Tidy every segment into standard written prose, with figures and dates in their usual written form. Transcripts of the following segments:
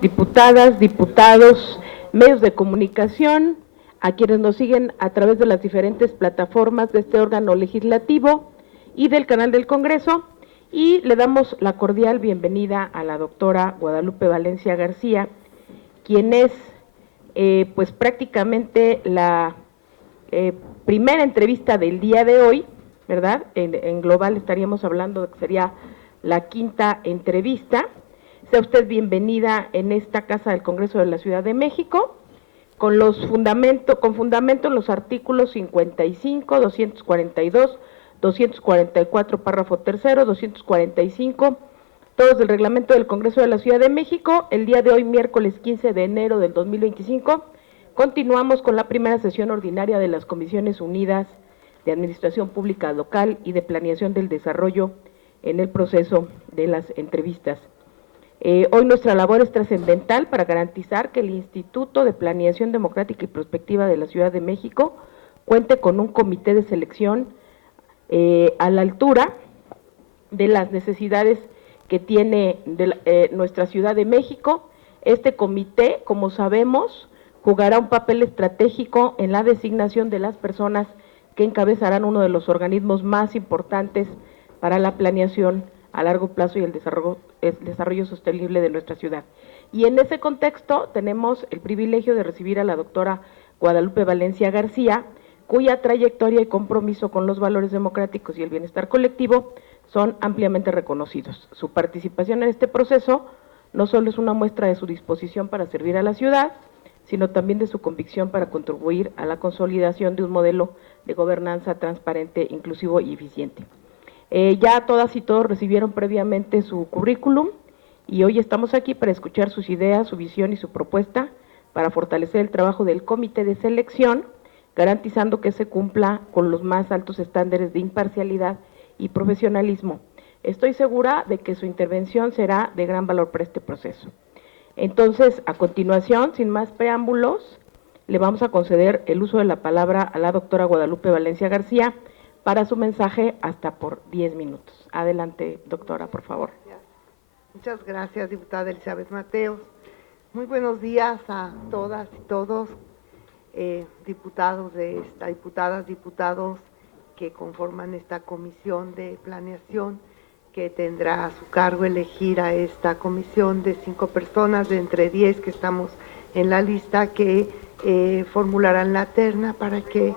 diputadas, diputados, medios de comunicación, a quienes nos siguen a través de las diferentes plataformas de este órgano legislativo y del canal del Congreso, y le damos la cordial bienvenida a la doctora Guadalupe Valencia García, quien es pues prácticamente la primera entrevista del día de hoy, ¿verdad? En global estaríamos hablando de que sería la quinta entrevista. Sea usted bienvenida en esta Casa del Congreso de la Ciudad de México, con fundamento en los artículos 55, 242, 244, párrafo tercero, 245, todos del reglamento del Congreso de la Ciudad de México. El día de hoy, miércoles 15 de enero del 2025, continuamos con la primera sesión ordinaria de las Comisiones Unidas de Administración Pública Local y de Planeación del Desarrollo en el proceso de las entrevistas. Hoy nuestra labor es trascendental para garantizar que el Instituto de Planeación Democrática y Prospectiva de la Ciudad de México cuente con un comité de selección a la altura de las necesidades que tiene nuestra Ciudad de México. Este comité, como sabemos, jugará un papel estratégico en la designación de las personas que encabezarán uno de los organismos más importantes para la planeación a largo plazo y el desarrollo sostenible de nuestra ciudad. Y en ese contexto tenemos el privilegio de recibir a la doctora Guadalupe Valencia García, cuya trayectoria y compromiso con los valores democráticos y el bienestar colectivo son ampliamente reconocidos. Su participación en este proceso no solo es una muestra de su disposición para servir a la ciudad, sino también de su convicción para contribuir a la consolidación de un modelo de gobernanza transparente, inclusivo y eficiente. Ya todas y todos recibieron previamente su currículum y hoy estamos aquí para escuchar sus ideas, su visión y su propuesta para fortalecer el trabajo del comité de selección, garantizando que se cumpla con los más altos estándares de imparcialidad y profesionalismo. Estoy segura de que su intervención será de gran valor para este proceso. Entonces, a continuación, sin más preámbulos, le vamos a conceder el uso de la palabra a la doctora Guadalupe Valencia García para su mensaje hasta por 10 minutos. Adelante, doctora, por favor. Muchas gracias, diputada Elizabeth Mateos. Muy buenos días a todas y todos, diputadas, diputados que conforman esta comisión de planeación, que tendrá a su cargo elegir a esta comisión de 5 personas, de entre 10 que estamos en la lista, que formularán la terna para que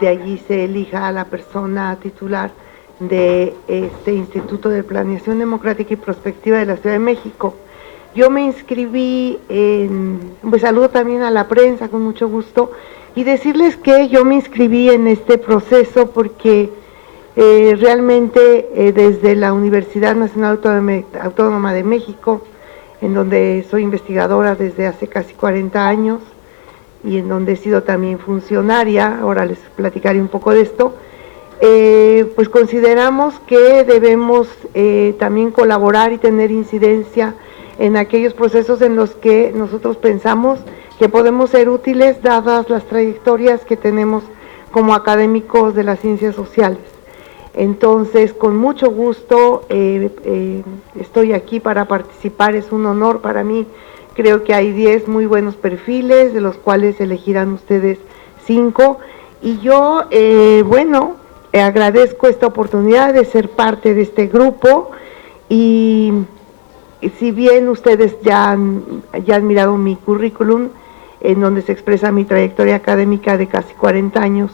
de allí se elija a la persona titular de este Instituto de Planeación Democrática y Prospectiva de la Ciudad de México. Yo me inscribí pues saludo también a la prensa con mucho gusto, y decirles que yo me inscribí en este proceso porque realmente desde la Universidad Nacional Autónoma de México, en donde soy investigadora desde hace casi 40 años, y en donde he sido también funcionaria, ahora les platicaré un poco de esto, pues consideramos que debemos también colaborar y tener incidencia en aquellos procesos en los que nosotros pensamos que podemos ser útiles dadas las trayectorias que tenemos como académicos de las ciencias sociales. Entonces, con mucho gusto estoy aquí para participar, es un honor para mí. Creo que hay 10 muy buenos perfiles, de los cuales elegirán ustedes 5. Y yo, agradezco esta oportunidad de ser parte de este grupo. Y si bien ustedes ya han mirado mi currículum, en donde se expresa mi trayectoria académica de casi 40 años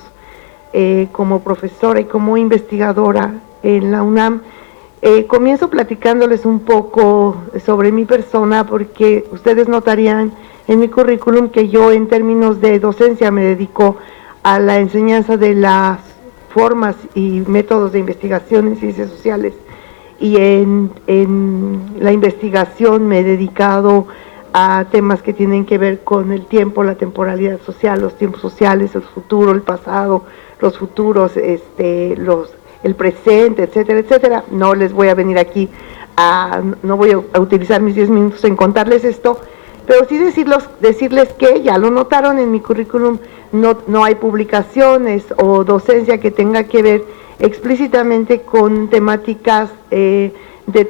como profesora y como investigadora en la UNAM, comienzo platicándoles un poco sobre mi persona, porque ustedes notarían en mi currículum que yo, en términos de docencia, me dedico a la enseñanza de las formas y métodos de investigación en ciencias sociales, y en la investigación me he dedicado a temas que tienen que ver con el tiempo, la temporalidad social, los tiempos sociales, el futuro, el pasado, los futuros, el presente, etcétera, etcétera. No les voy a venir aquí no voy a utilizar mis 10 minutos en contarles esto, pero sí decirles que ya lo notaron en mi currículum, no hay publicaciones o docencia que tenga que ver explícitamente con temáticas de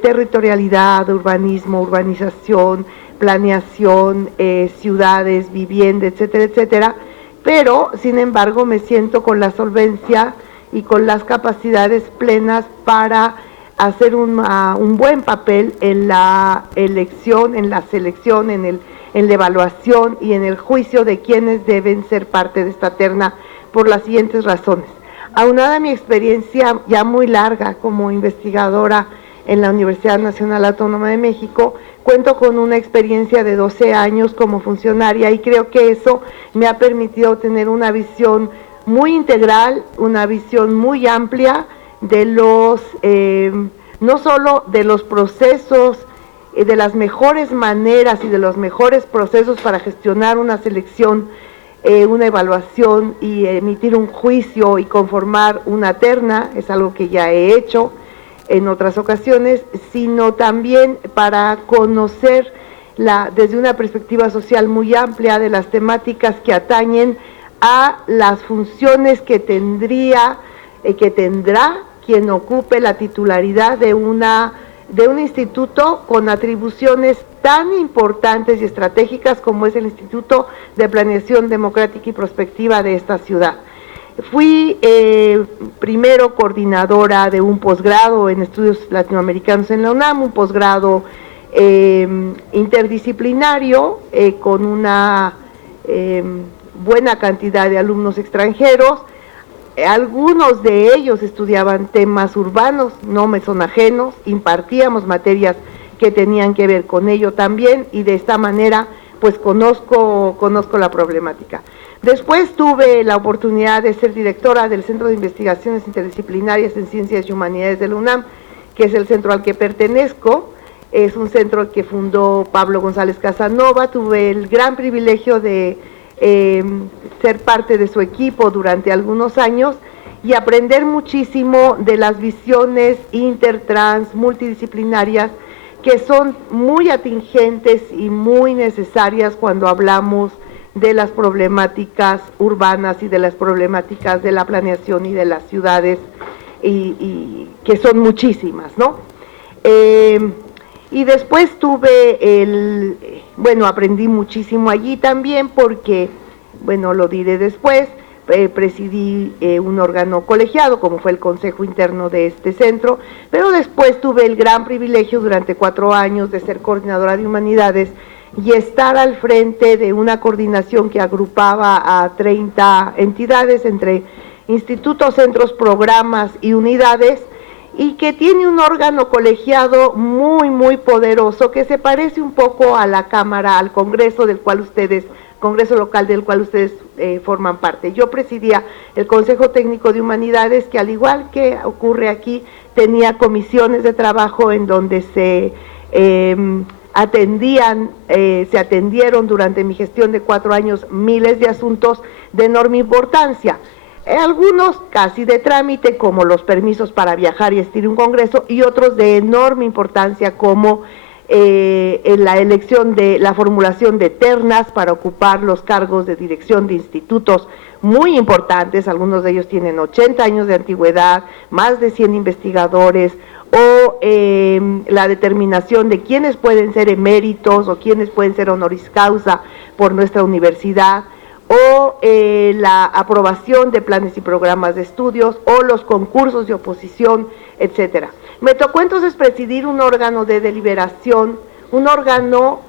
territorialidad, urbanismo, urbanización, planeación, ciudades, vivienda, etcétera, etcétera, pero sin embargo me siento con la solvencia y con las capacidades plenas para hacer un buen papel en la elección, en la selección, en la evaluación y en el juicio de quienes deben ser parte de esta terna por las siguientes razones. Aunada a mi experiencia ya muy larga como investigadora en la Universidad Nacional Autónoma de México, cuento con una experiencia de 12 años como funcionaria y creo que eso me ha permitido tener una visión muy integral, una visión muy amplia de los, no solo de los procesos, de las mejores maneras y de los mejores procesos para gestionar una selección, una evaluación y emitir un juicio y conformar una terna, es algo que ya he hecho en otras ocasiones, sino también para conocer desde una perspectiva social muy amplia de las temáticas que atañen a las funciones que tendrá quien ocupe la titularidad de un instituto con atribuciones tan importantes y estratégicas como es el Instituto de Planeación Democrática y Prospectiva de esta ciudad. Fui primero coordinadora de un posgrado en estudios latinoamericanos en la UNAM, un posgrado interdisciplinario con una buena cantidad de alumnos extranjeros. Algunos de ellos estudiaban temas urbanos, no me son ajenos, impartíamos materias que tenían que ver con ello también y de esta manera pues conozco la problemática. Después tuve la oportunidad de ser directora del Centro de Investigaciones Interdisciplinarias en Ciencias y Humanidades de la UNAM, que es el centro al que pertenezco. Es un centro que fundó Pablo González Casanova. Tuve el gran privilegio de ser parte de su equipo durante algunos años y aprender muchísimo de las visiones intertrans, multidisciplinarias, que son muy atingentes y muy necesarias cuando hablamos de las problemáticas urbanas y de las problemáticas de la planeación y de las ciudades, y que son muchísimas, ¿no? Y después aprendí muchísimo allí también porque, lo diré después, presidí un órgano colegiado, como fue el Consejo Interno de este centro, pero después tuve el gran privilegio durante 4 años de ser coordinadora de humanidades y estar al frente de una coordinación que agrupaba a 30 entidades entre institutos, centros, programas y unidades, y que tiene un órgano colegiado muy, muy poderoso, que se parece un poco a la Cámara, al Congreso Congreso local del cual ustedes forman parte. Yo presidía el Consejo Técnico de Humanidades, que al igual que ocurre aquí, tenía comisiones de trabajo en donde se atendieron durante mi gestión de 4 años miles de asuntos de enorme importancia. Algunos casi de trámite, como los permisos para viajar y asistir a un congreso, y otros de enorme importancia, como en la elección de la formulación de ternas para ocupar los cargos de dirección de institutos muy importantes. Algunos de ellos tienen 80 años de antigüedad, más de 100 investigadores, o la determinación de quiénes pueden ser eméritos o quiénes pueden ser honoris causa por nuestra universidad, o la aprobación de planes y programas de estudios, o los concursos de oposición, etcétera. Me tocó entonces presidir un órgano de deliberación, un órgano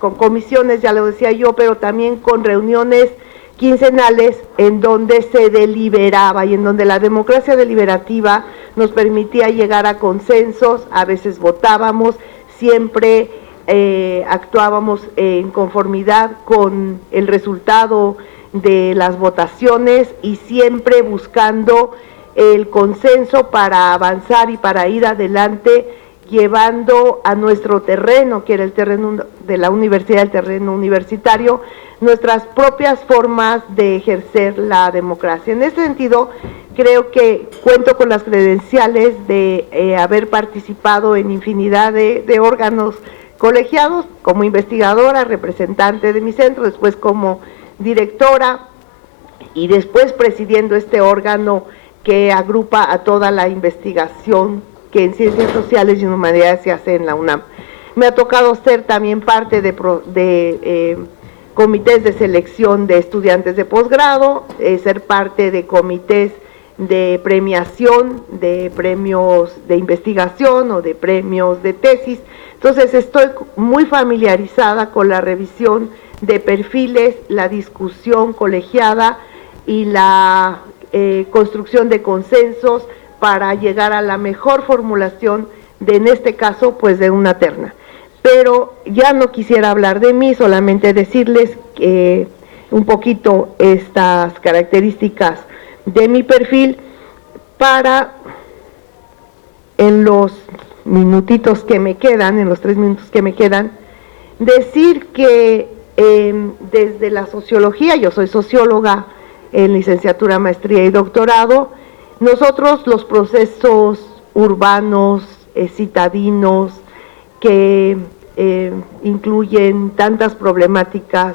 con comisiones, ya lo decía yo, pero también con reuniones quincenales en donde se deliberaba y en donde la democracia deliberativa nos permitía llegar a consensos. A veces votábamos, siempre actuábamos en conformidad con el resultado de las votaciones y siempre buscando el consenso para avanzar y para ir adelante, llevando a nuestro terreno, que era el terreno de la universidad, el terreno universitario, nuestras propias formas de ejercer la democracia. En ese sentido, creo que cuento con las credenciales de haber participado en infinidad de órganos colegiados, como investigadora, representante de mi centro, después como directora y después presidiendo este órgano que agrupa a toda la investigación que en ciencias sociales y humanidades se hace en la UNAM. Me ha tocado ser también parte de comités de selección de estudiantes de posgrado, ser parte de comités de premiación, de premios de investigación o de premios de tesis. Entonces estoy muy familiarizada con la revisión de perfiles, la discusión colegiada y la construcción de consensos para llegar a la mejor formulación de, en este caso, pues de una terna. Pero ya no quisiera hablar de mí, solamente decirles un poquito estas características de mi perfil para, en los minutitos que me quedan, en los 3 minutos que me quedan, decir que desde la sociología, yo soy socióloga en licenciatura, maestría y doctorado, nosotros los procesos urbanos, citadinos, que incluyen tantas problemáticas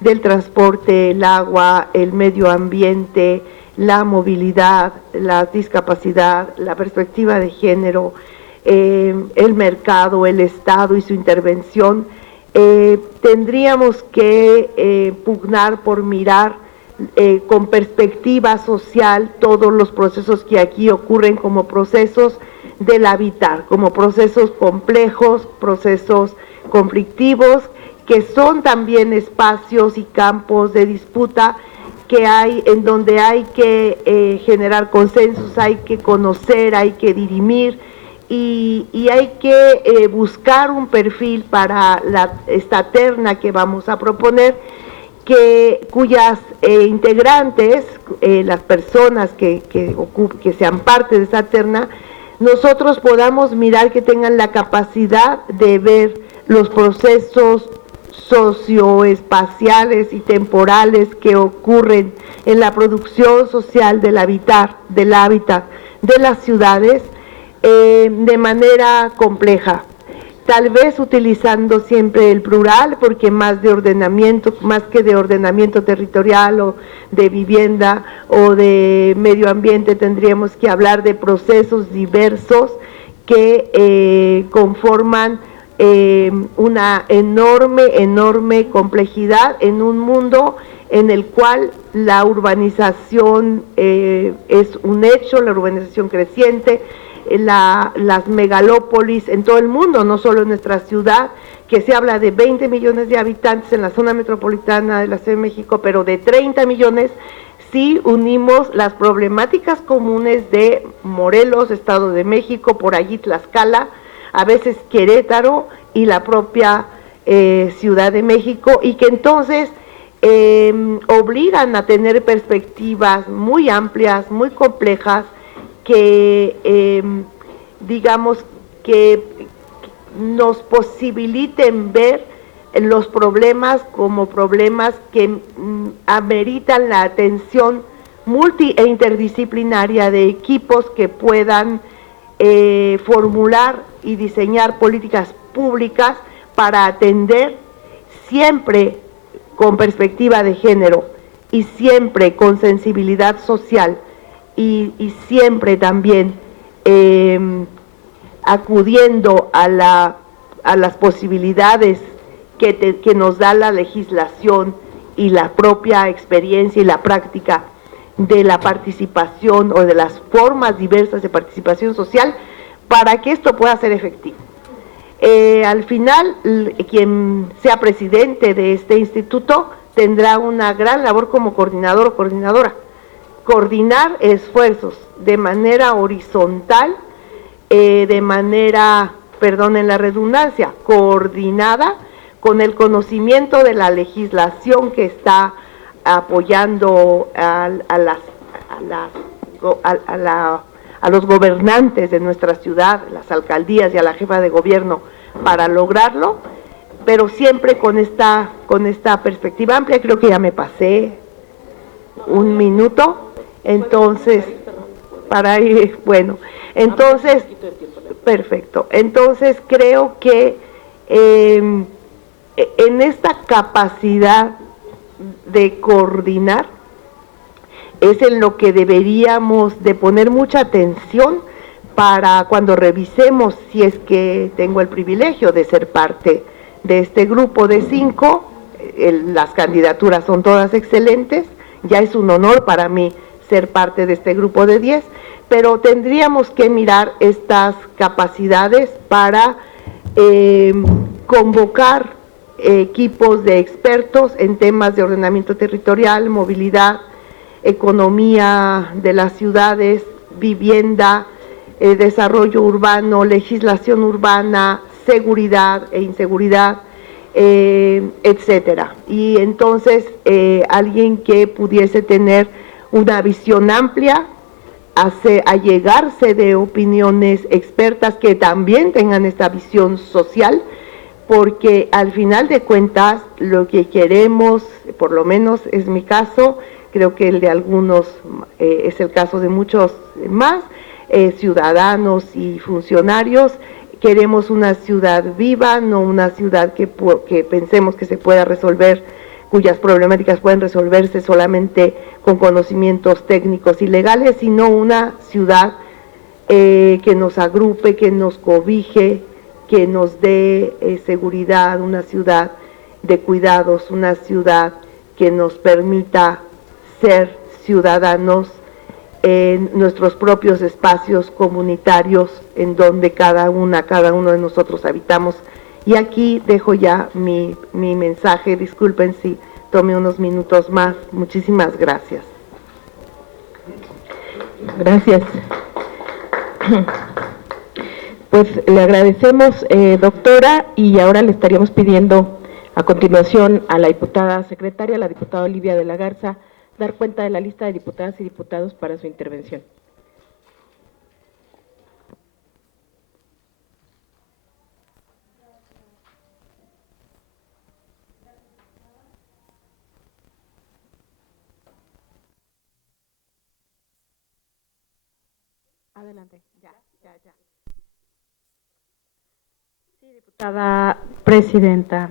del transporte, el agua, el medio ambiente, la movilidad, la discapacidad, la perspectiva de género, el mercado, el Estado y su intervención, tendríamos que pugnar por mirar con perspectiva social todos los procesos que aquí ocurren como procesos del habitar, como procesos complejos, procesos conflictivos, que son también espacios y campos de disputa que hay, en donde hay que generar consensos, hay que conocer, hay que dirimir y hay que buscar un perfil para esta terna que vamos a proponer, cuyas integrantes, las personas que sean parte de esa terna, nosotros podamos mirar que tengan la capacidad de ver los procesos socioespaciales y temporales que ocurren en la producción social del hábitat de las ciudades de manera compleja. Tal vez utilizando siempre el plural, porque más que de ordenamiento territorial o de vivienda o de medio ambiente, tendríamos que hablar de procesos diversos que conforman una enorme complejidad en un mundo en el cual la urbanización es un hecho, la urbanización creciente, las megalópolis en todo el mundo, no solo en nuestra ciudad, que se habla de 20 millones de habitantes en la zona metropolitana de la Ciudad de México, pero de 30 millones si unimos las problemáticas comunes de Morelos, Estado de México, por allí Tlaxcala, a veces Querétaro y la propia Ciudad de México, y que entonces obligan a tener perspectivas muy amplias, muy complejas, que digamos que nos posibiliten ver los problemas como problemas que ameritan la atención multi e interdisciplinaria de equipos que puedan formular y diseñar políticas públicas para atender siempre con perspectiva de género y siempre con sensibilidad social y siempre también acudiendo a las posibilidades que nos da la legislación y la propia experiencia y la práctica de la participación o de las formas diversas de participación social para que esto pueda ser efectivo. Al final, quien sea presidente de este instituto tendrá una gran labor como coordinador o coordinadora. Coordinar esfuerzos de manera horizontal, de manera, perdonen la redundancia, coordinada con el conocimiento de la legislación que está apoyando a los gobernantes de nuestra ciudad, las alcaldías y a la jefa de gobierno para lograrlo, pero siempre con esta perspectiva amplia. Creo que ya me pasé un minuto. Entonces, para ir, bueno, entonces, perfecto. Entonces creo que en esta capacidad de coordinar es en lo que deberíamos de poner mucha atención para cuando revisemos, si es que tengo el privilegio de ser parte de este grupo de 5, las candidaturas son todas excelentes, ya es un honor para mí ser parte de este grupo de 10, pero tendríamos que mirar estas capacidades para convocar equipos de expertos en temas de ordenamiento territorial, movilidad, economía de las ciudades, vivienda, desarrollo urbano, legislación urbana, seguridad e inseguridad, etcétera. Y entonces alguien que pudiese tener una visión amplia, allegarse de opiniones expertas que también tengan esta visión social, porque al final de cuentas lo que queremos, por lo menos es mi caso, creo que el de algunos es el caso de muchos más, ciudadanos y funcionarios, queremos una ciudad viva, no una ciudad que pensemos que se pueda resolver, cuyas problemáticas pueden resolverse solamente con conocimientos técnicos y legales, sino una ciudad que nos agrupe, que nos cobije, que nos dé seguridad, una ciudad de cuidados, una ciudad que nos permita ser ciudadanos en nuestros propios espacios comunitarios en donde cada uno de nosotros habitamos. Y aquí dejo ya mi mensaje, disculpen si tome unos minutos más, muchísimas gracias. Gracias. Pues le agradecemos, doctora, y ahora le estaríamos pidiendo a continuación a la diputada secretaria, la diputada Olivia de la Garza, dar cuenta de la lista de diputadas y diputados para su intervención. Adelante, ya. Sí, diputada presidenta.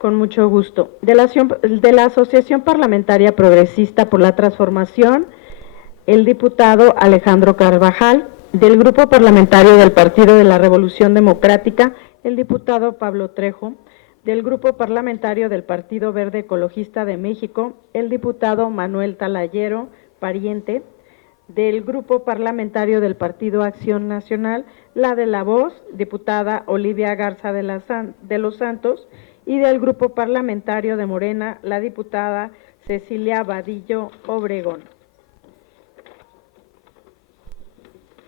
Con mucho gusto. De la Asociación Parlamentaria Progresista por la Transformación, el diputado Alejandro Carvajal. Del Grupo Parlamentario del Partido de la Revolución Democrática, el diputado Pablo Trejo. Del Grupo Parlamentario del Partido Verde Ecologista de México, el diputado Manuel Talayero Pariente. Del Grupo Parlamentario del Partido Acción Nacional, la de la Voz, diputada Olivia Garza de los Santos, y del Grupo Parlamentario de Morena, la diputada Cecilia Vadillo Obregón.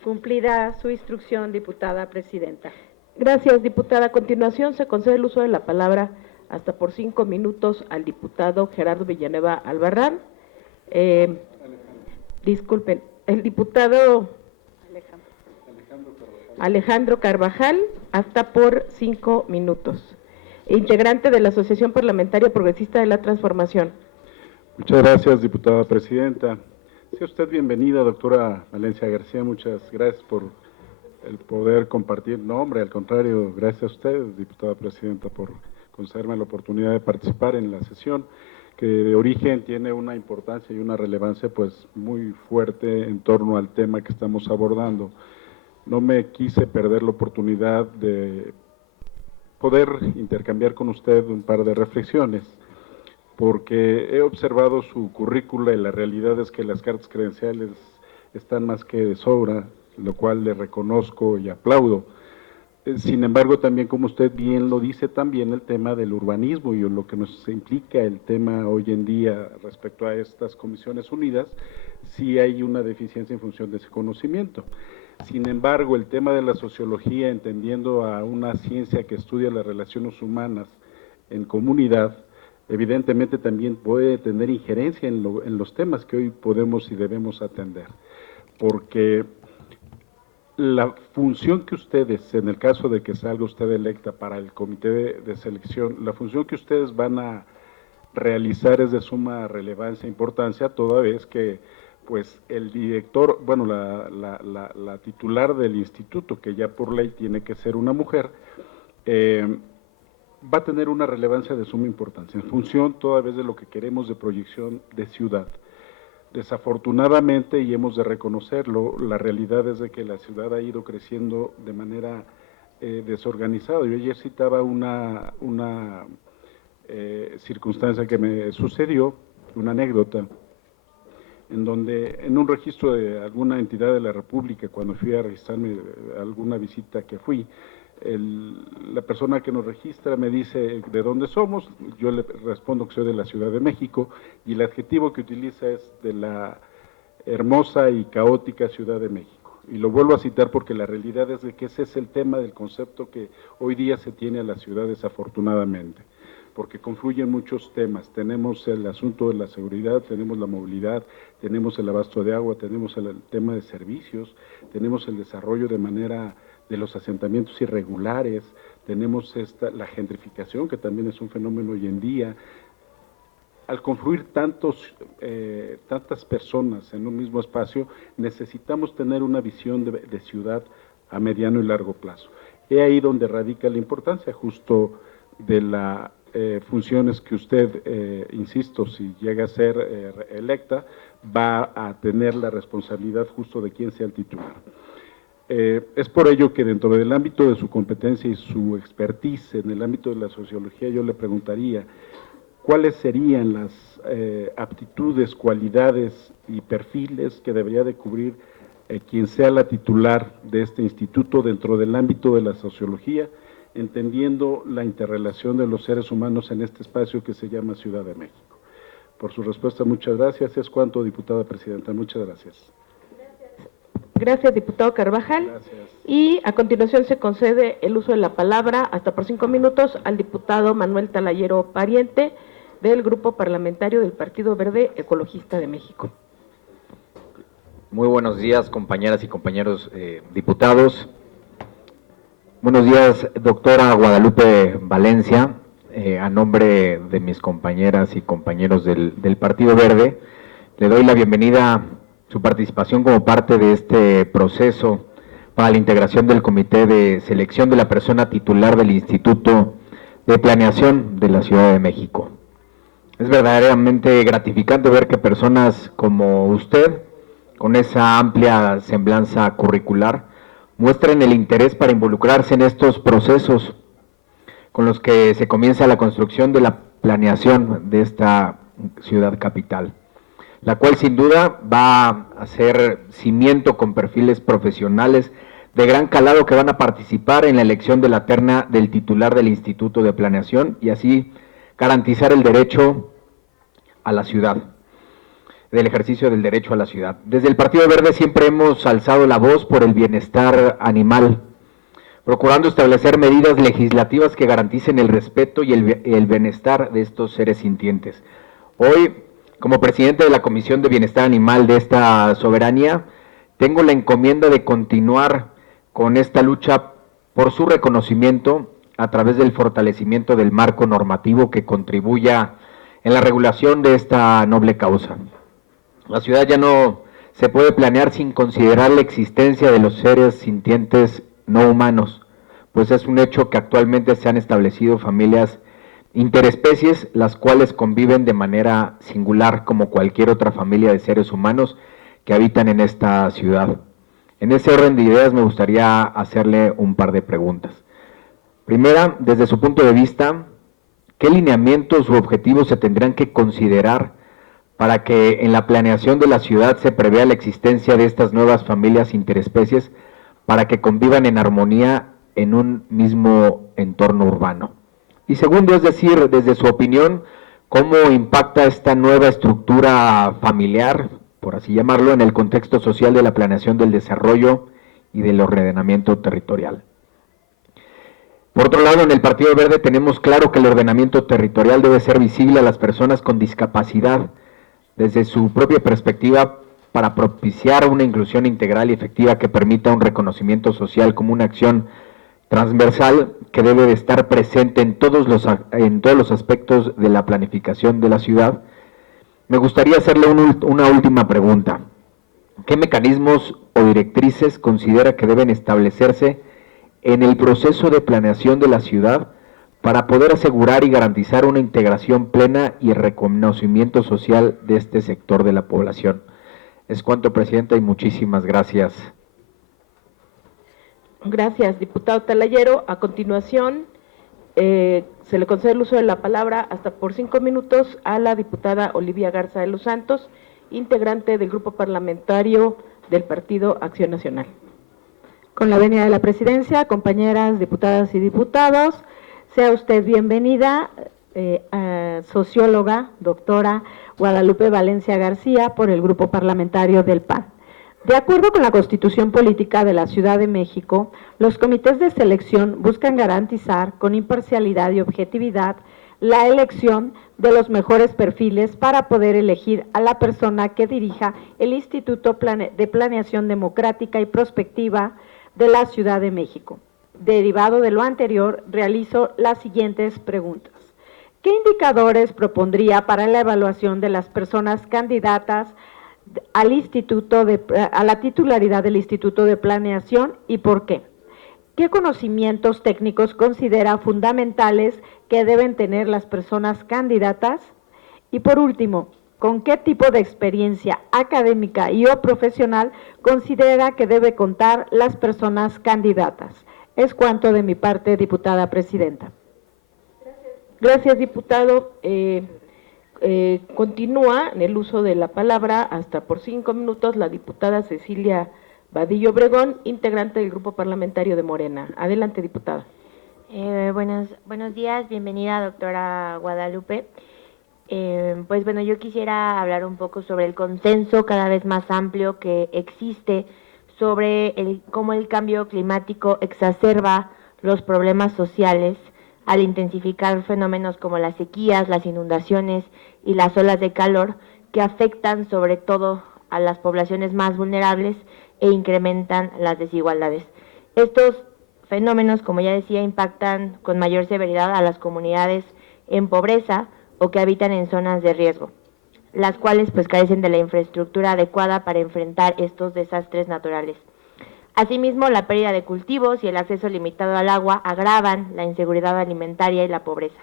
Cumplida su instrucción, diputada presidenta. Gracias, diputada. A continuación se concede el uso de la palabra hasta por 5 minutos al diputado Gerardo Villanueva Albarrán. Disculpen, el diputado Alejandro Carvajal, hasta por 5 minutos. Integrante de la Asociación Parlamentaria Progresista de la Transformación. Muchas gracias, diputada presidenta. Sea usted bienvenida, doctora Valencia García. Muchas gracias por el poder compartir. No, hombre, al contrario, gracias a usted, diputada presidenta, por concederme la oportunidad de participar en la sesión, que de origen tiene una importancia y una relevancia pues muy fuerte en torno al tema que estamos abordando. No me quise perder la oportunidad de poder intercambiar con usted un par de reflexiones, porque he observado su currícula y la realidad es que las cartas credenciales están más que de sobra, lo cual le reconozco y aplaudo. Sin embargo, también como usted bien lo dice, también el tema del urbanismo y lo que nos implica el tema hoy en día respecto a estas comisiones unidas, sí hay una deficiencia en función de ese conocimiento. Sin embargo, el tema de la sociología, entendiendo a una ciencia que estudia las relaciones humanas en comunidad, evidentemente también puede tener injerencia en los temas que hoy podemos y debemos atender, porque la función que ustedes, en el caso de que salga usted electa para el comité de selección, la función que ustedes van a realizar es de suma relevancia e importancia, toda vez que pues el director, bueno, la titular del instituto, que ya por ley tiene que ser una mujer, va a tener una relevancia de suma importancia, en función toda vez de lo que queremos de proyección de ciudad. Desafortunadamente, y hemos de reconocerlo, la realidad es de que la ciudad ha ido creciendo de manera desorganizada. Yo ayer citaba una circunstancia que me sucedió, una anécdota, en donde en un registro de alguna entidad de la República, cuando fui a registrarme alguna visita que fui, la persona que nos registra me dice de dónde somos, yo le respondo que soy de la Ciudad de México, y el adjetivo que utiliza es de la hermosa y caótica Ciudad de México. Y lo vuelvo a citar porque la realidad es de que ese es el tema del concepto que hoy día se tiene a la ciudad, desafortunadamente, porque confluyen muchos temas. Tenemos el asunto de la seguridad, tenemos la movilidad, tenemos el abasto de agua, tenemos el tema de servicios, tenemos el desarrollo de manera de los asentamientos irregulares, tenemos la gentrificación, que también es un fenómeno hoy en día. Al confluir tantas personas en un mismo espacio, necesitamos tener una visión de ciudad a mediano y largo plazo. Es ahí donde radica la importancia justo de las funciones que usted, insisto, si llega a ser electa, va a tener la responsabilidad justo de quién sea el titular. Es por ello que dentro del ámbito de su competencia y su expertise en el ámbito de la sociología, yo le preguntaría cuáles serían las aptitudes, cualidades y perfiles que debería de cubrir quien sea la titular de este instituto dentro del ámbito de la sociología, entendiendo la interrelación de los seres humanos en este espacio que se llama Ciudad de México. Por su respuesta, muchas gracias. Es cuanto, diputada presidenta. Muchas gracias. Gracias, diputado Carvajal. Gracias. Y a continuación se concede el uso de la palabra, hasta por 5 minutos, al diputado Manuel Talayero Pariente, del Grupo Parlamentario del Partido Verde Ecologista de México. Muy buenos días, compañeras y compañeros diputados. Buenos días, doctora Guadalupe Valencia. A nombre de mis compañeras y compañeros del Partido Verde, le doy la bienvenida a su participación como parte de este proceso para la integración del Comité de Selección de la persona titular del Instituto de Planeación de la Ciudad de México. Es verdaderamente gratificante ver que personas como usted, con esa amplia semblanza curricular, muestren el interés para involucrarse en estos procesos con los que se comienza la construcción de la planeación de esta ciudad capital, la cual sin duda va a ser cimiento con perfiles profesionales de gran calado que van a participar en la elección de la terna del titular del Instituto de Planeación y así garantizar el derecho a la ciudad, del ejercicio del derecho a la ciudad. Desde el Partido Verde siempre hemos alzado la voz por el bienestar animal, procurando establecer medidas legislativas que garanticen el respeto y el bienestar de estos seres sintientes. Hoy, como presidente de la Comisión de Bienestar Animal de esta soberanía, tengo la encomienda de continuar con esta lucha por su reconocimiento a través del fortalecimiento del marco normativo que contribuya en la regulación de esta noble causa. La ciudad ya no se puede planear sin considerar la existencia de los seres sintientes no humanos, pues es un hecho que actualmente se han establecido familias interespecies, las cuales conviven de manera singular como cualquier otra familia de seres humanos que habitan en esta ciudad. En ese orden de ideas me gustaría hacerle un par de preguntas. Primera, desde su punto de vista, ¿qué lineamientos u objetivos se tendrán que considerar para que en la planeación de la ciudad se prevea la existencia de estas nuevas familias interespecies para que convivan en armonía en un mismo entorno urbano? Y segundo, es decir, desde su opinión, ¿cómo impacta esta nueva estructura familiar, por así llamarlo, en el contexto social de la planeación del desarrollo y del ordenamiento territorial? Por otro lado, en el Partido Verde tenemos claro que el ordenamiento territorial debe ser visible a las personas con discapacidad desde su propia perspectiva para propiciar una inclusión integral y efectiva que permita un reconocimiento social como una acción transversal que debe de estar presente en todos los aspectos de la planificación de la ciudad. Me gustaría hacerle una última pregunta. ¿Qué mecanismos o directrices considera que deben establecerse en el proceso de planeación de la ciudad para poder asegurar y garantizar una integración plena y el reconocimiento social de este sector de la población. Es cuanto, Presidenta, y muchísimas gracias. Gracias, diputado Talayero. A continuación, se le concede el uso de la palabra hasta por 5 minutos a la diputada Olivia Garza de los Santos, integrante del grupo parlamentario del Partido Acción Nacional. Con la venia de la presidencia, compañeras diputadas y diputados, sea usted bienvenida, socióloga, doctora Guadalupe Valencia García, por el grupo parlamentario del PAN. De acuerdo con la Constitución Política de la Ciudad de México, los comités de selección buscan garantizar con imparcialidad y objetividad la elección de los mejores perfiles para poder elegir a la persona que dirija el Instituto de Planeación Democrática y Prospectiva de la Ciudad de México. Derivado de lo anterior, realizo las siguientes preguntas. ¿Qué indicadores propondría para la evaluación de las personas candidatas a la titularidad del Instituto de Planeación y por qué? ¿Qué conocimientos técnicos considera fundamentales que deben tener las personas candidatas? Y por último, ¿con qué tipo de experiencia académica y o profesional considera que debe contar las personas candidatas? Es cuanto de mi parte, diputada presidenta. Gracias, diputado. Continúa en el uso de la palabra hasta por 5 minutos la diputada Cecilia Vadillo Obregón, integrante del grupo parlamentario de Morena. Adelante, diputada. Buenos días, bienvenida, doctora Guadalupe. Pues bueno, yo quisiera hablar un poco sobre el consenso cada vez más amplio que existe sobre cómo el cambio climático exacerba los problemas sociales al intensificar fenómenos como las sequías, las inundaciones y las olas de calor que afectan sobre todo a las poblaciones más vulnerables e incrementan las desigualdades. Estos fenómenos, como ya decía, impactan con mayor severidad a las comunidades en pobreza o que habitan en zonas de riesgo, las cuales pues carecen de la infraestructura adecuada para enfrentar estos desastres naturales. Asimismo, la pérdida de cultivos y el acceso limitado al agua agravan la inseguridad alimentaria y la pobreza.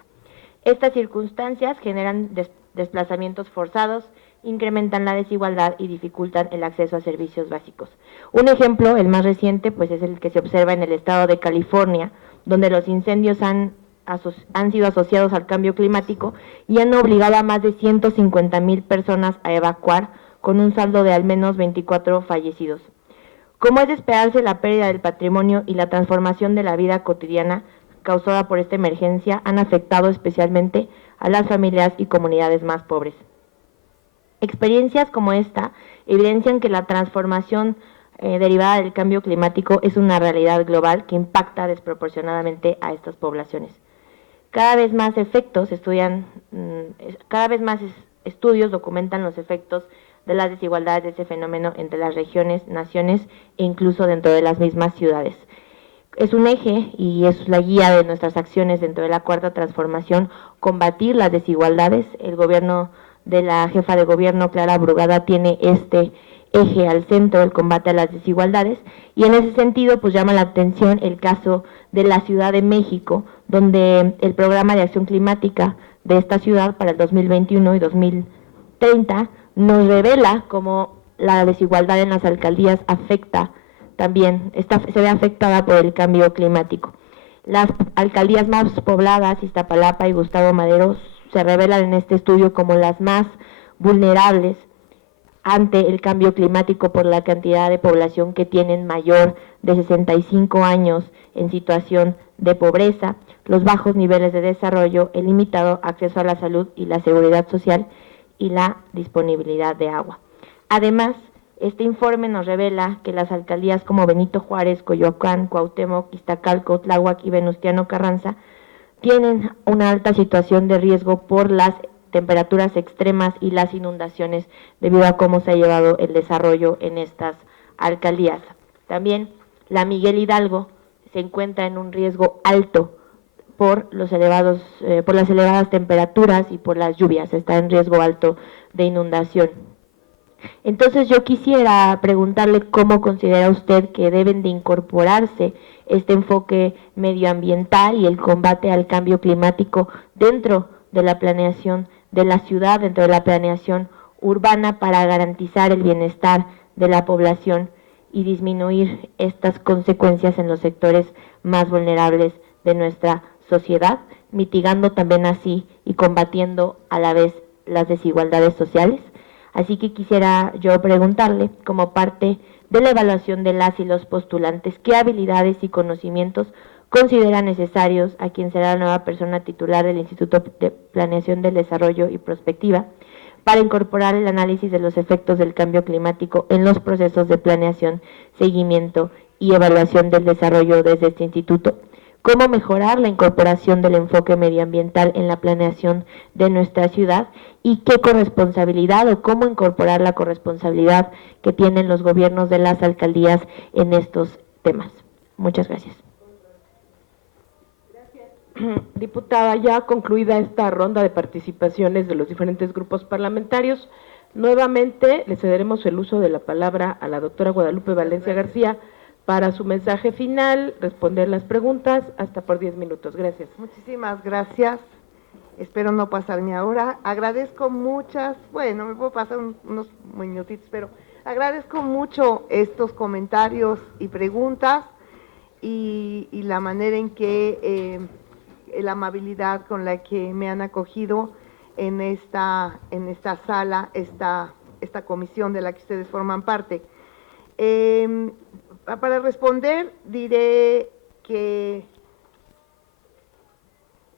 Estas circunstancias generan desplazamientos forzados, incrementan la desigualdad y dificultan el acceso a servicios básicos. Un ejemplo, el más reciente, pues es el que se observa en el estado de California, donde los incendios han sido asociados al cambio climático y han obligado a más de 150,000 personas a evacuar, con un saldo de al menos 24 fallecidos. Como es de esperarse, la pérdida del patrimonio y la transformación de la vida cotidiana causada por esta emergencia han afectado especialmente a las familias y comunidades más pobres. Experiencias como esta evidencian que la transformación derivada del cambio climático es una realidad global que impacta desproporcionadamente a estas poblaciones. Cada vez más estudios documentan los efectos de las desigualdades de ese fenómeno entre las regiones, naciones e incluso dentro de las mismas ciudades. Es un eje y es la guía de nuestras acciones dentro de la Cuarta Transformación, combatir las desigualdades. El gobierno de la jefa de gobierno, Clara Brugada, tiene este eje al centro, el combate a las desigualdades, y en ese sentido pues llama la atención el caso de la Ciudad de México, donde el programa de acción climática de esta ciudad para el 2021 y 2030 nos revela cómo la desigualdad en las alcaldías afecta también, se ve afectada por el cambio climático. Las alcaldías más pobladas, Iztapalapa y Gustavo Madero, se revelan en este estudio como las más vulnerables ante el cambio climático por la cantidad de población que tienen mayor de 65 años en situación de pobreza, los bajos niveles de desarrollo, el limitado acceso a la salud y la seguridad social y la disponibilidad de agua. Además, este informe nos revela que las alcaldías como Benito Juárez, Coyoacán, Cuauhtémoc, Iztacalco, Tláhuac y Venustiano Carranza tienen una alta situación de riesgo por las temperaturas extremas y las inundaciones debido a cómo se ha llevado el desarrollo en estas alcaldías. También la Miguel Hidalgo se encuentra en un riesgo alto por las elevadas temperaturas y por las lluvias, está en riesgo alto de inundación. Entonces yo quisiera preguntarle cómo considera usted que deben de incorporarse este enfoque medioambiental y el combate al cambio climático dentro de la planeación de la ciudad, dentro de la planeación urbana, para garantizar el bienestar de la población y disminuir estas consecuencias en los sectores más vulnerables de nuestra sociedad, mitigando también así y combatiendo a la vez las desigualdades sociales. Así que quisiera yo preguntarle, como parte de la evaluación de las y los postulantes, ¿qué habilidades y conocimientos considera necesarios a quien será la nueva persona titular del Instituto de Planeación del Desarrollo y Prospectiva para incorporar el análisis de los efectos del cambio climático en los procesos de planeación, seguimiento y evaluación del desarrollo desde este instituto? ¿Cómo mejorar la incorporación del enfoque medioambiental en la planeación de nuestra ciudad? ¿Y qué corresponsabilidad o cómo incorporar la corresponsabilidad que tienen los gobiernos de las alcaldías en estos temas? Muchas gracias. Diputada, ya concluida esta ronda de participaciones de los diferentes grupos parlamentarios, nuevamente le cederemos el uso de la palabra a la doctora Guadalupe Valencia García para su mensaje final, responder las preguntas, hasta por 10 minutos. Gracias. Muchísimas gracias. Espero no pasarme ahora. Agradezco muchas, bueno, me puedo pasar unos minutitos, pero agradezco mucho estos comentarios y preguntas y la manera en que, la amabilidad con la que me han acogido en esta sala, esta comisión de la que ustedes forman parte. Para responder, diré que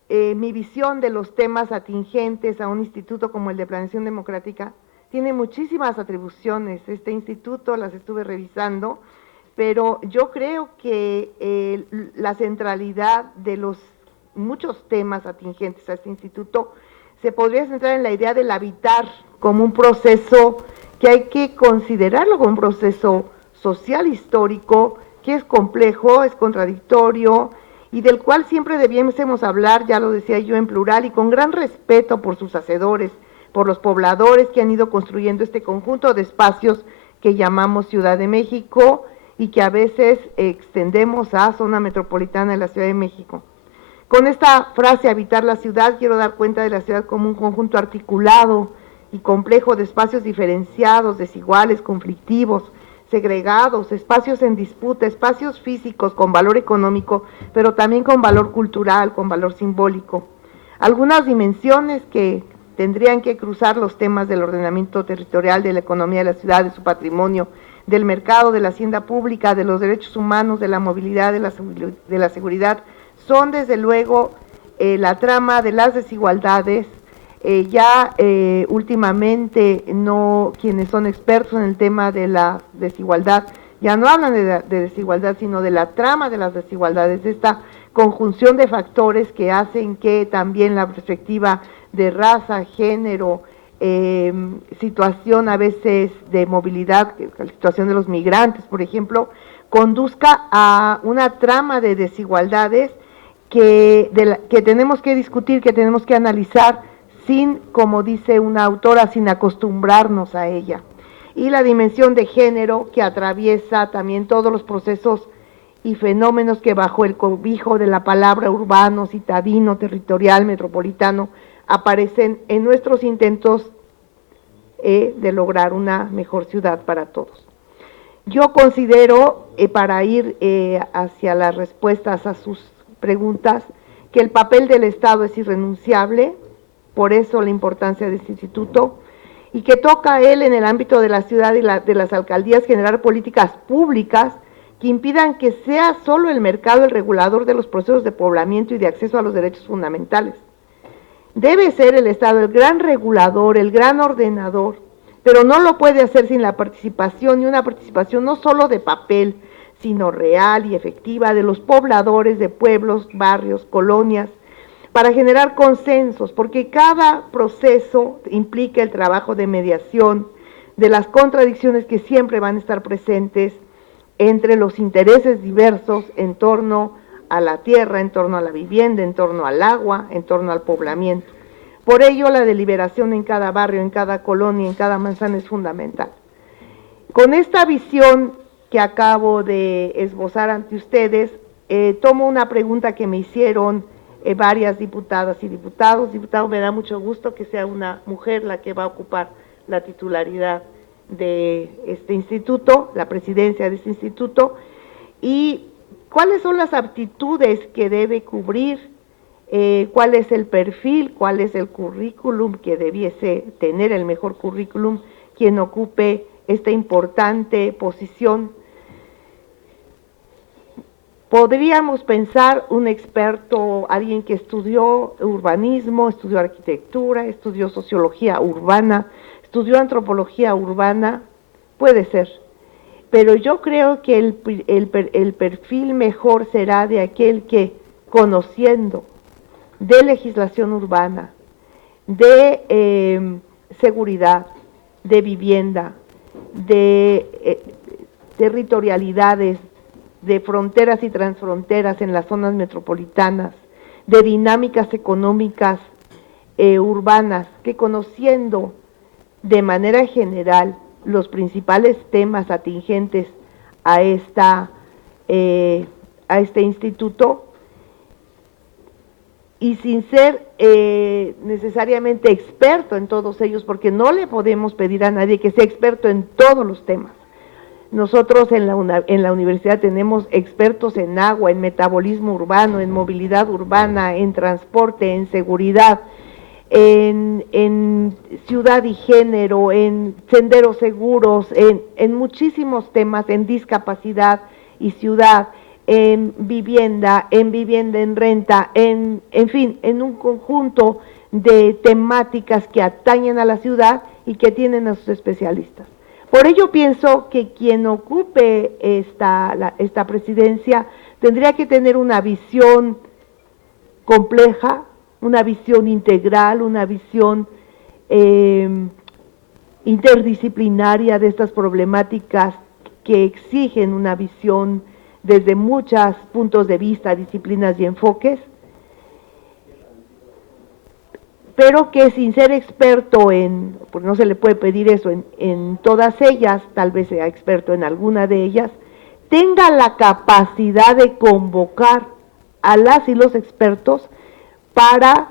mi visión de los temas atingentes a un instituto como el de Planeación Democrática tiene muchísimas atribuciones. Este instituto las estuve revisando, pero yo creo que la centralidad de los muchos temas atingentes a este instituto se podría centrar en la idea del habitar como un proceso que hay que considerarlo como un proceso social histórico, que es complejo, es contradictorio y del cual siempre debiésemos hablar, ya lo decía yo, en plural y con gran respeto por sus hacedores, por los pobladores que han ido construyendo este conjunto de espacios que llamamos Ciudad de México y que a veces extendemos a zona metropolitana de la Ciudad de México. Con esta frase, habitar la ciudad, quiero dar cuenta de la ciudad como un conjunto articulado y complejo de espacios diferenciados, desiguales, conflictivos, segregados, espacios en disputa, espacios físicos con valor económico, pero también con valor cultural, con valor simbólico. Algunas dimensiones que tendrían que cruzar los temas del ordenamiento territorial, de la economía de la ciudad, de su patrimonio, del mercado, de la hacienda pública, de los derechos humanos, de la movilidad, de la seguridad, son desde luego la trama de las desigualdades. Últimamente quienes son expertos en el tema de la desigualdad ya no hablan de desigualdad, sino de la trama de las desigualdades, de esta conjunción de factores que hacen que también la perspectiva de raza, género, situación a veces de movilidad, la situación de los migrantes, por ejemplo, conduzca a una trama de desigualdades que tenemos que discutir, que tenemos que analizar, sin, como dice una autora, sin acostumbrarnos a ella. Y la dimensión de género que atraviesa también todos los procesos y fenómenos que bajo el cobijo de la palabra urbano, citadino, territorial, metropolitano, aparecen en nuestros intentos de lograr una mejor ciudad para todos. Yo considero, para ir hacia las respuestas a sus preguntas, que el papel del Estado es irrenunciable, por eso la importancia de este instituto, y que toca a él en el ámbito de la ciudad y de las alcaldías generar políticas públicas que impidan que sea solo el mercado el regulador de los procesos de poblamiento y de acceso a los derechos fundamentales. Debe ser el Estado el gran regulador, el gran ordenador, pero no lo puede hacer sin la participación, y una participación no solo de papel, sino real y efectiva de los pobladores de pueblos, barrios, colonias, para generar consensos, porque cada proceso implica el trabajo de mediación de las contradicciones que siempre van a estar presentes entre los intereses diversos en torno a la tierra, en torno a la vivienda, en torno al agua, en torno al poblamiento. Por ello, la deliberación en cada barrio, en cada colonia, en cada manzana es fundamental. Con esta visión que acabo de esbozar ante ustedes, tomo una pregunta que me hicieron varias diputadas y diputados. Diputado, me da mucho gusto que sea una mujer la que va a ocupar la titularidad de este instituto, la presidencia de este instituto, y cuáles son las aptitudes que debe cubrir, cuál es el perfil, cuál es el currículum que debiese tener, el mejor currículum, quien ocupe esta importante posición. Podríamos pensar un experto, alguien que estudió urbanismo, estudió arquitectura, estudió sociología urbana, estudió antropología urbana, puede ser, pero yo creo que el perfil mejor será de aquel que, conociendo de legislación urbana, de seguridad, de vivienda, de territorialidades, de fronteras y transfronteras en las zonas metropolitanas, de dinámicas económicas urbanas, que conociendo de manera general los principales temas atingentes a este instituto, y sin ser necesariamente experto en todos ellos, porque no le podemos pedir a nadie que sea experto en todos los temas. Nosotros en la universidad tenemos expertos en agua, en metabolismo urbano, en movilidad urbana, en transporte, en seguridad, en ciudad y género, en senderos seguros, en muchísimos temas, en discapacidad y ciudad, en vivienda en renta, en fin, en un conjunto de temáticas que atañen a la ciudad y que tienen a sus especialistas. Por ello pienso que quien ocupe esta presidencia tendría que tener una visión compleja, una visión integral, una visión interdisciplinaria de estas problemáticas que exigen una visión desde muchos puntos de vista, disciplinas y enfoques, pero que sin ser experto pues no se le puede pedir eso en todas ellas, tal vez sea experto en alguna de ellas, tenga la capacidad de convocar a las y los expertos para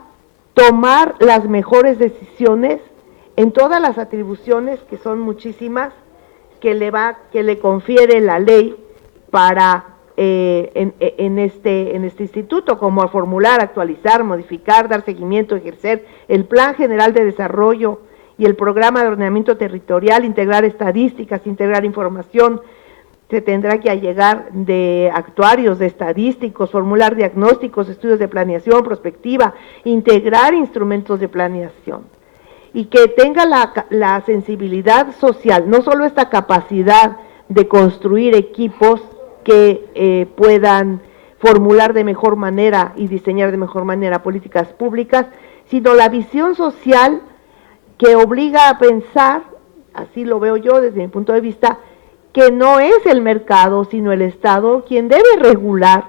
tomar las mejores decisiones en todas las atribuciones, que son muchísimas, que le confiere la ley para en este instituto, como a formular, actualizar, modificar, dar seguimiento, ejercer el Plan General de Desarrollo y el Programa de Ordenamiento Territorial, integrar estadísticas, integrar información. Se tendrá que allegar de actuarios, de estadísticos, formular diagnósticos, estudios de planeación, prospectiva, integrar instrumentos de planeación, y que tenga la sensibilidad social, no solo esta capacidad de construir equipos que puedan formular de mejor manera y diseñar de mejor manera políticas públicas, sino la visión social que obliga a pensar, así lo veo yo desde mi punto de vista, que no es el mercado, sino el Estado quien debe regular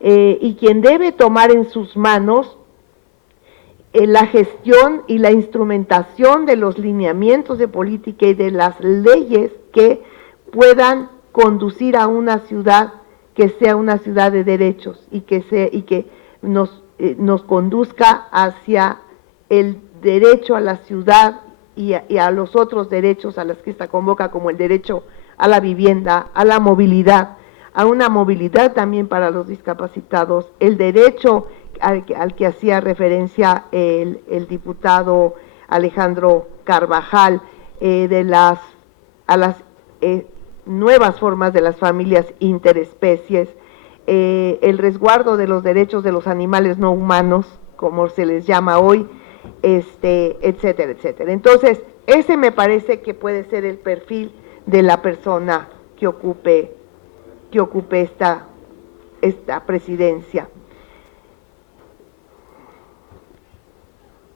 y quien debe tomar en sus manos la gestión y la instrumentación de los lineamientos de política y de las leyes que puedan conducir a una ciudad que sea una ciudad de derechos y que nos conduzca hacia el derecho a la ciudad y a los otros derechos a los que esta convoca, como el derecho a la vivienda, a la movilidad, a una movilidad también para los discapacitados, el derecho al que hacía referencia el diputado Alejandro Carvajal, a las nuevas formas de las familias interespecies, el resguardo de los derechos de los animales no humanos, como se les llama hoy, etcétera, etcétera. Entonces, ese me parece que puede ser el perfil de la persona que ocupe esta presidencia.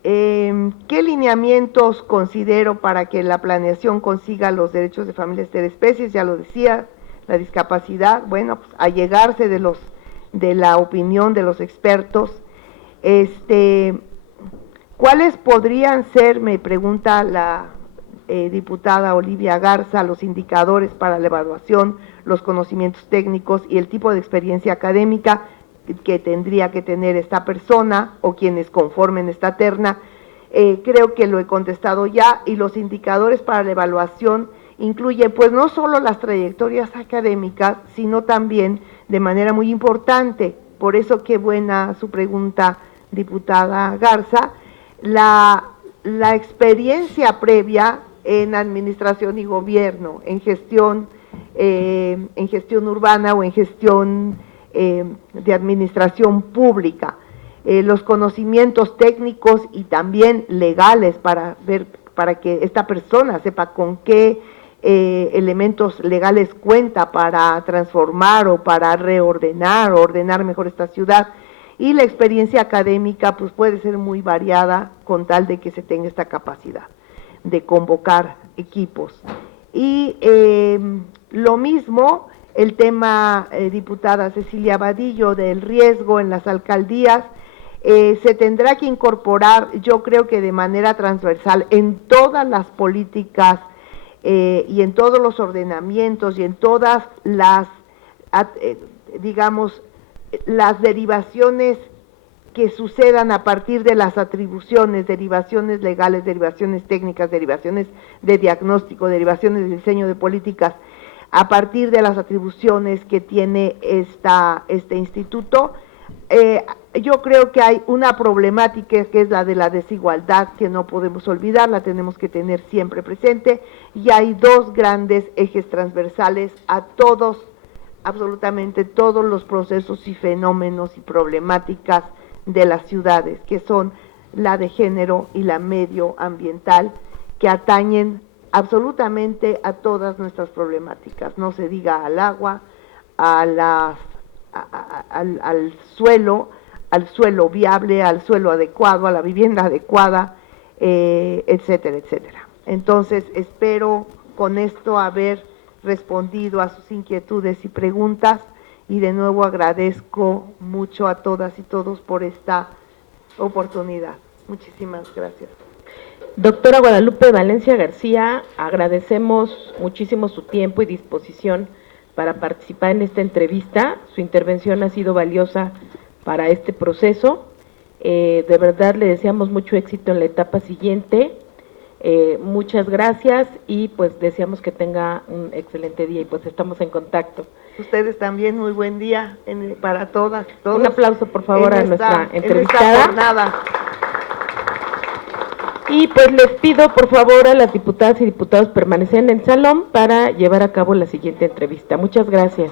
¿Qué lineamientos considero para que la planeación consiga los derechos de familias interespecies? Ya lo decía, la discapacidad, bueno, pues allegarse de la opinión de los expertos. ¿Cuáles podrían ser, me pregunta la diputada Olivia Garza, los indicadores para la evaluación, los conocimientos técnicos y el tipo de experiencia académica que tendría que tener esta persona o quienes conformen esta terna. Creo que lo he contestado ya, y los indicadores para la evaluación incluyen pues no solo las trayectorias académicas, sino también de manera muy importante, por eso qué buena su pregunta, diputada Garza, la experiencia previa en administración y gobierno, en gestión urbana o en gestión de administración pública, los conocimientos técnicos y también legales para que esta persona sepa con qué elementos legales cuenta para transformar o para reordenar o ordenar mejor esta ciudad. Y la experiencia académica pues puede ser muy variada con tal de que se tenga esta capacidad de convocar equipos. Y lo mismo el tema, diputada Cecilia Vadillo, del riesgo en las alcaldías, se tendrá que incorporar, yo creo que de manera transversal, en todas las políticas y en todos los ordenamientos y en todas las, digamos, las derivaciones que sucedan a partir de las atribuciones, derivaciones legales, derivaciones técnicas, derivaciones de diagnóstico, derivaciones de diseño de políticas, a partir de las atribuciones que tiene este instituto. Yo creo que hay una problemática que es la de la desigualdad, que no podemos olvidar, la tenemos que tener siempre presente, y hay dos grandes ejes transversales a todos, absolutamente todos los procesos y fenómenos y problemáticas de las ciudades, que son la de género y la medioambiental, que atañen absolutamente a todas nuestras problemáticas, no se diga al agua, al suelo viable, al suelo adecuado, a la vivienda adecuada, etcétera, etcétera. Entonces, espero con esto haber respondido a sus inquietudes y preguntas, y de nuevo agradezco mucho a todas y todos por esta oportunidad. Muchísimas gracias. Doctora Guadalupe Valencia García, agradecemos muchísimo su tiempo y disposición para participar en esta entrevista. Su intervención ha sido valiosa para este proceso. De verdad le deseamos mucho éxito en la etapa siguiente. Muchas gracias y pues deseamos que tenga un excelente día y pues estamos en contacto. Ustedes también, muy buen día para todas, todos. Un aplauso por favor a nuestra entrevistada. En esta jornada. Y pues les pido por favor a las diputadas y diputados permanecer en el salón para llevar a cabo la siguiente entrevista. Muchas gracias.